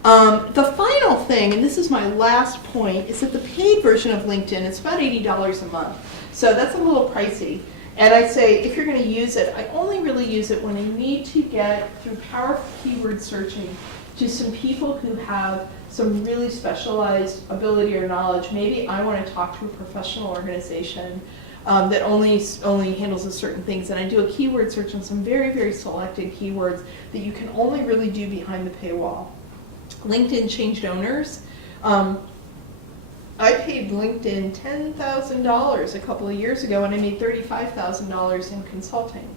The final thing, and this is my last point, is that the paid version of LinkedIn, it's about $80 a month. So that's a little pricey. And I'd say if you're going to use it, I only really use it when I need to get, through powerful keyword searching, to some people who have some really specialized ability or knowledge. Maybe I want to talk to a professional organization that only handles a certain things, and I do a keyword search on some very, very selected keywords that you can only really do behind the paywall. LinkedIn changed owners. I paid LinkedIn $10,000 a couple of years ago, and I made $35,000 in consulting.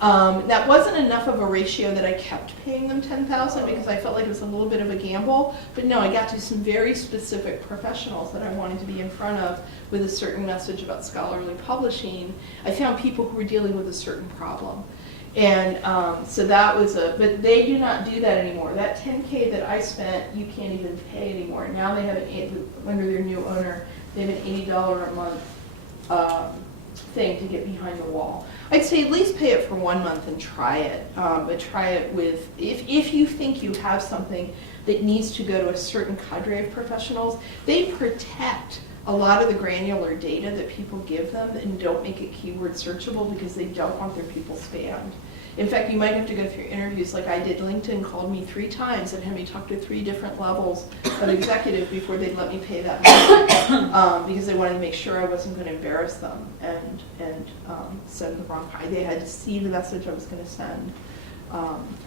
That wasn't enough of a ratio that I kept paying them $10,000 because I felt like it was a little bit of a gamble. But no, I got to some very specific professionals that I wanted to be in front of with a certain message about scholarly publishing. I found people who were dealing with a certain problem. And so that was but they do not do that anymore. That $10K that I spent, you can't even pay anymore. Now they have under their new owner, they have an $80 a month thing to get behind the wall. I'd say at least pay it for 1 month and try it. But try it with, if you think you have something that needs to go to a certain cadre of professionals, they protect a lot of the granular data that people give them and don't make it keyword searchable because they don't want their people spammed. In fact, you might have to go through interviews like I did. LinkedIn called me 3 times and had me talk to 3 different levels of executive before they'd let me pay that money because they wanted to make sure I wasn't going to embarrass them and send the wrong kind. They had to see the message I was going to send,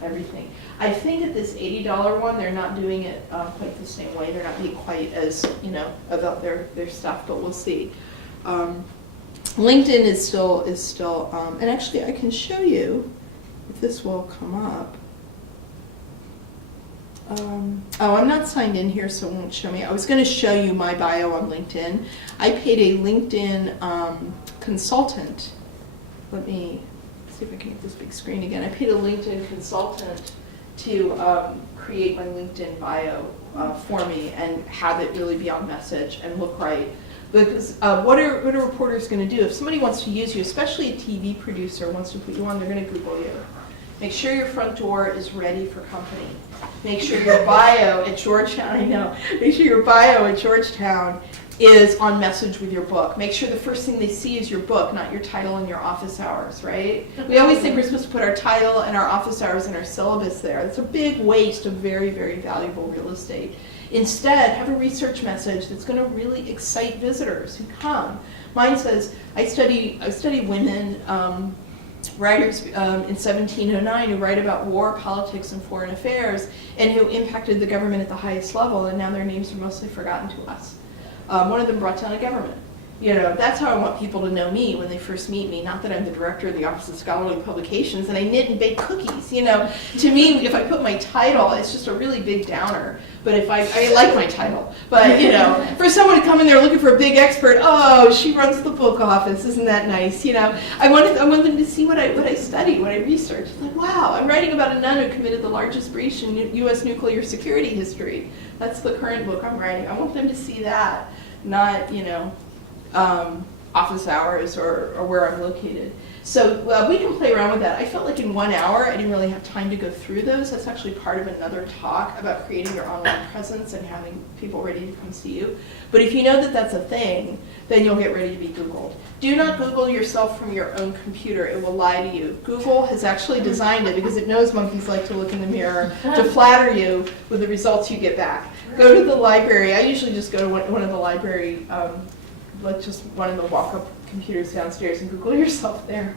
everything. I think at this $80 one, they're not doing it quite the same way. They're not being quite as, about their stuff, but we'll see. LinkedIn is still, and actually I can show you if this will come up. I'm not signed in here, so it won't show me. I was going to show you my bio on LinkedIn. I paid a LinkedIn consultant. Let me see if I can get this big screen again. I paid a LinkedIn consultant to create my LinkedIn bio for me and have it really be on message and look right. Because what are reporters going to do? If somebody wants to use you, especially a TV producer wants to put you on, they're going to Google you. Make sure your front door is ready for company. Make sure your bio at Georgetown, make sure your bio at Georgetown is on message with your book. Make sure the first thing they see is your book, not your title and your office hours, right? We always think we're supposed to put our title and our office hours and our syllabus there. It's a big waste of very, very valuable real estate. Instead, have a research message that's going to really excite visitors who come. Mine says, I study women writers in 1709 who write about war, politics, and foreign affairs, and who impacted the government at the highest level, and now their names are mostly forgotten to us. One of them brought down a government. That's how I want people to know me when they first meet me, not that I'm the director of the Office of Scholarly Publications and I knit and bake cookies. To me, if I put my title, it's just a really big downer. But if I like my title. But, for someone to come in there looking for a big expert, oh, she runs the book office, isn't that nice? I want them to see what I study, what I research. It's like, wow, I'm writing about a nun who committed the largest breach in U.S. nuclear security history. That's the current book I'm writing. I want them to see that, not, office hours or where I'm located. So we can play around with that. I felt like in 1 hour I didn't really have time to go through those. That's actually part of another talk about creating your online presence and having people ready to come see you. But if you know that that's a thing, then you'll get ready to be Googled. Do not Google yourself from your own computer. It will lie to you. Google has actually designed it because it knows monkeys like to look in the mirror to flatter you with the results you get back. Go to the library. I usually just go to one of the library like just one of the walk-up computers downstairs and Google yourself there.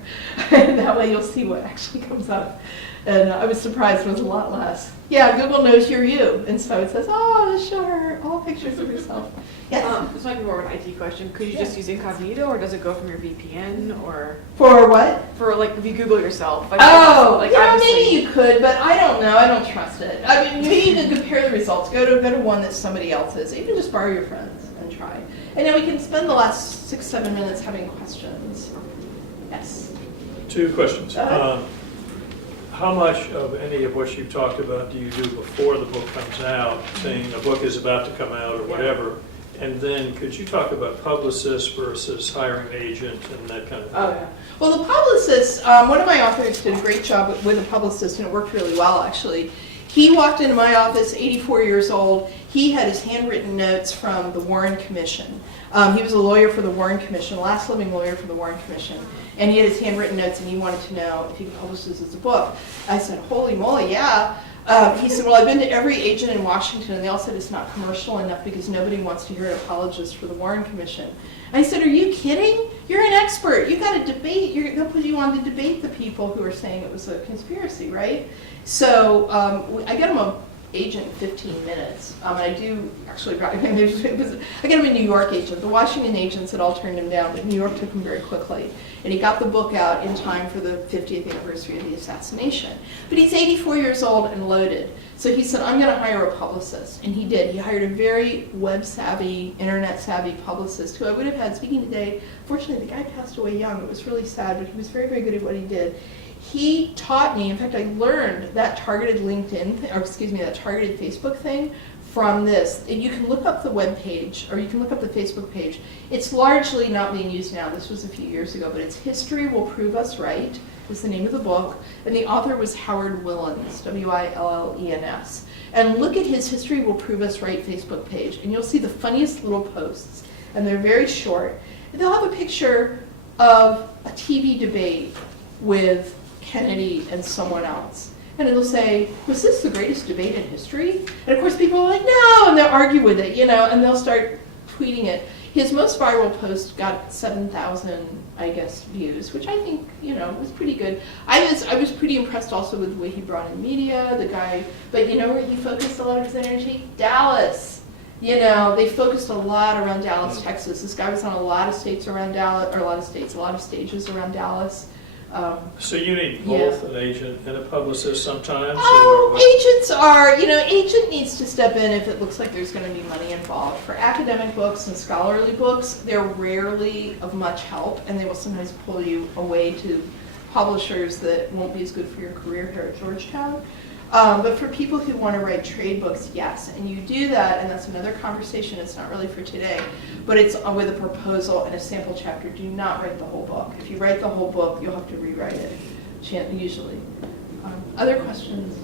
And that way you'll see what actually comes up. And I was surprised it was a lot less. Yeah, Google knows you're you. And so it says, oh, show her all pictures of yourself. Yes? This might be more of an IT question. Could you just use incognito, or does it go from your VPN, or? For what? For, like, if you Google yourself. Like, maybe you could, but I don't know. I don't trust it. I mean, maybe you can compare the results. Go to one that's somebody else's. Even just borrow your friends and try. And then we can spend the last 6-7 minutes having questions. Yes? 2 questions. How much of any of what you've talked about do you do before the book comes out, saying a book is about to come out or whatever? And then could you talk about publicists versus hiring an agent and that kind of thing? Oh, yeah. Well, the publicist, one of my authors did a great job with a publicist, and it worked really well, actually. He walked into my office, 84 years old. He had his handwritten notes from the Warren Commission. He was a lawyer for the Warren Commission, last living lawyer for the Warren Commission. And he had his handwritten notes, and he wanted to know if he could publish this as a book. I said, holy moly, yeah. He said, well, I've been to every agent in Washington, and they all said it's not commercial enough because nobody wants to hear an apologist for the Warren Commission. And I said, are you kidding? You're an expert. You've got to debate. They'll put you on to debate the people who are saying it was a conspiracy, right? So I got him an agent in 15 minutes. I do actually, I got him a New York agent. The Washington agents had all turned him down, but New York took him very quickly. And he got the book out in time for the 50th anniversary of the assassination. But he's 84 years old and loaded. So he said, I'm going to hire a publicist. And he did. He hired a very web-savvy, internet-savvy publicist who I would have had speaking today. Fortunately, the guy passed away young. It was really sad, but he was very, very good at what he did. He taught me, in fact, I learned that targeted that targeted Facebook thing from this. And you can look up the web page, or you can look up the Facebook page. It's largely not being used now. This was a few years ago, but it's History Will Prove Us Right is the name of the book. And the author was Howard Willens, Willens. And look at his History Will Prove Us Right Facebook page, and you'll see the funniest little posts. And they're very short. And they'll have a picture of a TV debate with Kennedy and someone else. And it'll say, was this the greatest debate in history? And of course people are like, no, and they'll argue with it, and they'll start tweeting it. His most viral post got 7,000, I guess, views, which I think, was pretty good. I was pretty impressed also with the way he brought in media, the guy, but where he focused a lot of his energy? Dallas. They focused a lot around Dallas, Texas. This guy was on a lot of states around Dallas, or a lot of stages around Dallas. So you need both an agent and a publicist sometimes? Agents are, agent needs to step in if it looks like there's going to be money involved. For academic books and scholarly books, they're rarely of much help, and they will sometimes pull you away to publishers that won't be as good for your career here at Georgetown. But for people who want to write trade books, yes, and you do that, and that's another conversation, it's not really for today, but it's with a proposal and a sample chapter. Do not write the whole book. If you write the whole book, you'll have to rewrite it, usually. Other questions?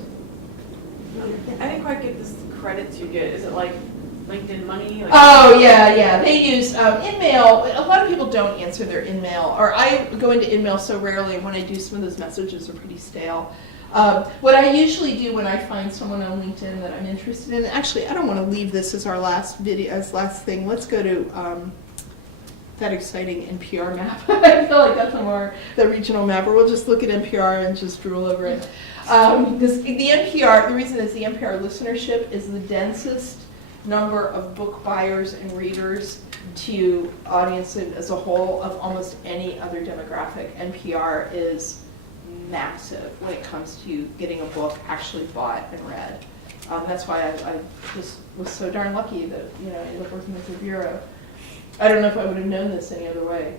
I didn't quite get this credits you get. Is it like LinkedIn Money? Oh, yeah. They use InMail. A lot of people don't answer their InMail, or I go into InMail so rarely, when I do, some of those messages are pretty stale. What I usually do when I find someone on LinkedIn that I'm interested in, actually, I don't want to leave this as our last video, as last thing. Let's go to that exciting NPR map. I feel like that's the regional map, or we'll just look at NPR and just drool over it. The reason is the NPR listenership is the densest number of book buyers and readers to audience as a whole of almost any other demographic. NPR is massive when it comes to getting a book actually bought and read. That's why I just was so darn lucky that I ended up working with the Bureau. I don't know if I would have known this any other way.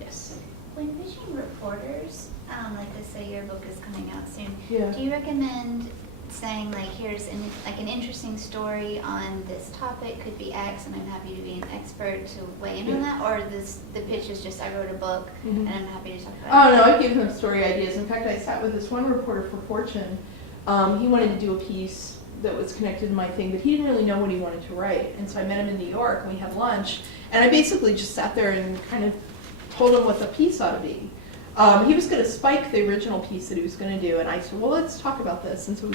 Yes. When pitching reporters, like let's say your book is coming out soon, Yeah. do you recommend saying here's an interesting story on this topic, could be X, and I'm happy to be an expert to weigh in on that, or the pitch is just I wrote a book and I'm happy to talk about it? Oh no, I've given them story ideas. In fact, I sat with this one reporter for Fortune. He wanted to do a piece that was connected to my thing, but he didn't really know what he wanted to write. And so I met him in New York, and we had lunch, and I basically just sat there and kind of told him what the piece ought to be. He was going to spike the original piece that he was going to do, and I said, well, let's talk about this. And so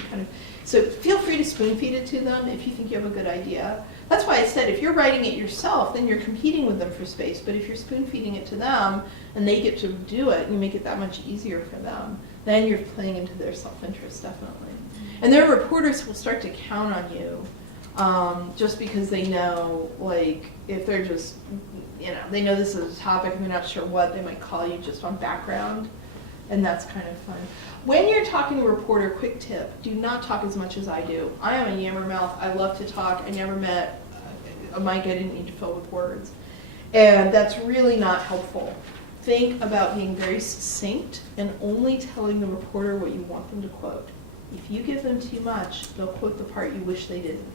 so feel free to spoon feed it to them if you think you have a good idea. That's why I said if you're writing it yourself, then you're competing with them for space. But if you're spoon feeding it to them and they get to do it, you make it that much easier for them. Then you're playing into their self-interest, definitely. And there are reporters who will start to count on you just because they know, if they're just, they know this is a topic and they're not sure what, they might call you just on background, and that's kind of fun. When you're talking to a reporter, quick tip, do not talk as much as I do. I am a yammermouth. I love to talk. I never met a mic I didn't need to fill with words. And that's really not helpful. Think about being very succinct and only telling the reporter what you want them to quote. If you give them too much, they'll quote the part you wish they didn't.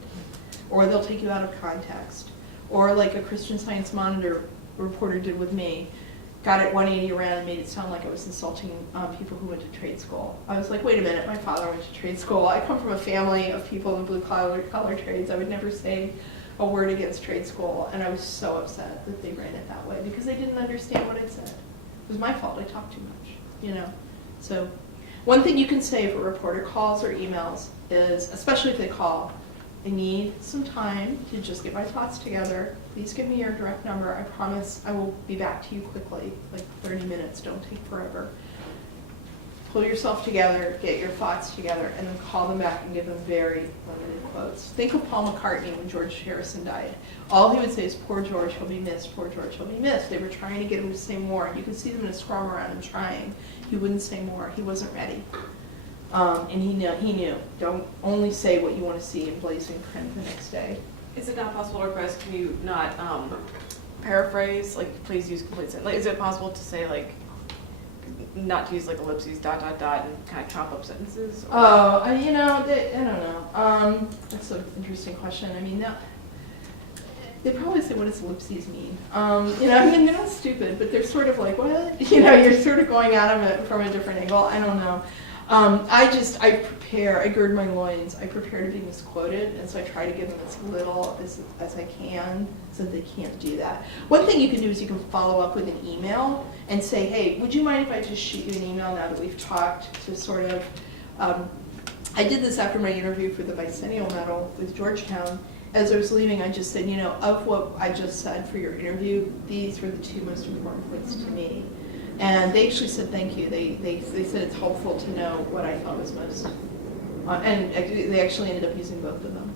Or they'll take you out of context. Or like a Christian Science Monitor reporter did with me, got it 180 around and made it sound like I was insulting people who went to trade school. I was like, wait a minute, my father went to trade school. I come from a family of people in blue-collar trades. I would never say a word against trade school. And I was so upset that they ran it that way because they didn't understand what I said. It was my fault. I talked too much, So one thing you can say if a reporter calls or emails is, especially if they call, I need some time to just get my thoughts together. Please give me your direct number. I promise I will be back to you quickly, like 30 minutes. Don't take forever. Pull yourself together, get your thoughts together, and then call them back and give them very limited quotes. Think of Paul McCartney when George Harrison died. All he would say is, poor George, he'll be missed, poor George, he'll be missed. They were trying to get him to say more, and you could see them in a scrum around him trying. He wouldn't say more. He wasn't ready. And he knew. Don't only say what you want to see in blazing print the next day. Is it not possible to request, can you not paraphrase, please use complete sentence? Is it possible to say, not to use like ellipses, dot, dot, dot, and kind of chop up sentences? Or- Oh, I don't know. That's an interesting question. I mean, they probably say, what does ellipses mean? I mean, they're not stupid, but they're sort of like, what? You're sort of going at them from a different angle. I don't know. I gird my loins. I prepare to be misquoted, and so I try to give them as little as I can so that they can't do that. One thing you can do is you can follow up with an email and say, hey, would you mind if I just shoot you an email now that we've talked to sort of, I did this after my interview for the Bicentennial Medal with Georgetown. As I was leaving, I just said, of what I just said for your interview, these were the two most important points to me. And they actually said thank you. They said it's helpful to know what I thought was most, and they actually ended up using both of them.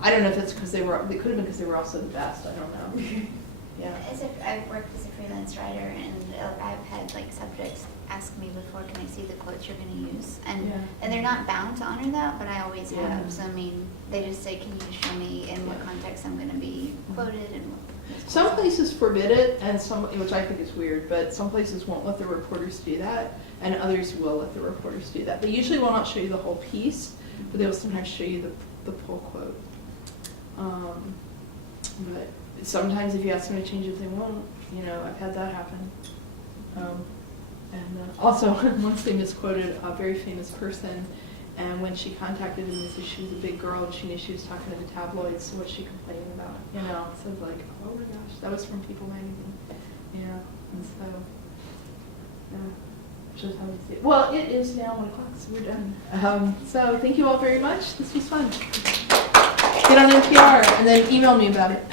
I don't know if that's because they could have been because they were also the best. I don't know. Yeah. I've worked as a freelance writer, and I've had like subjects ask me before, can I see the quotes you're going to use? And they're not bound to honor that, but I always have. So I mean, they just say, can you show me in what context I'm going to be quoted and what. Some places forbid it, and which I think is weird, but some places won't let the reporters do that, and others will let the reporters do that. They usually will not show you the whole piece, but they will sometimes show you the full quote. But sometimes if you ask them to change it, they won't. I've had that happen. And also, once they misquoted a very famous person, and when she contacted them, they said she was a big girl and she knew she was talking to the tabloids, so what's she complaining about? So it's like, oh my gosh, that was from People magazine. And so, just how we see it. Well, it is now 1 o'clock, so we're done. So thank you all very much. This was fun. Get on NPR and then email me about it.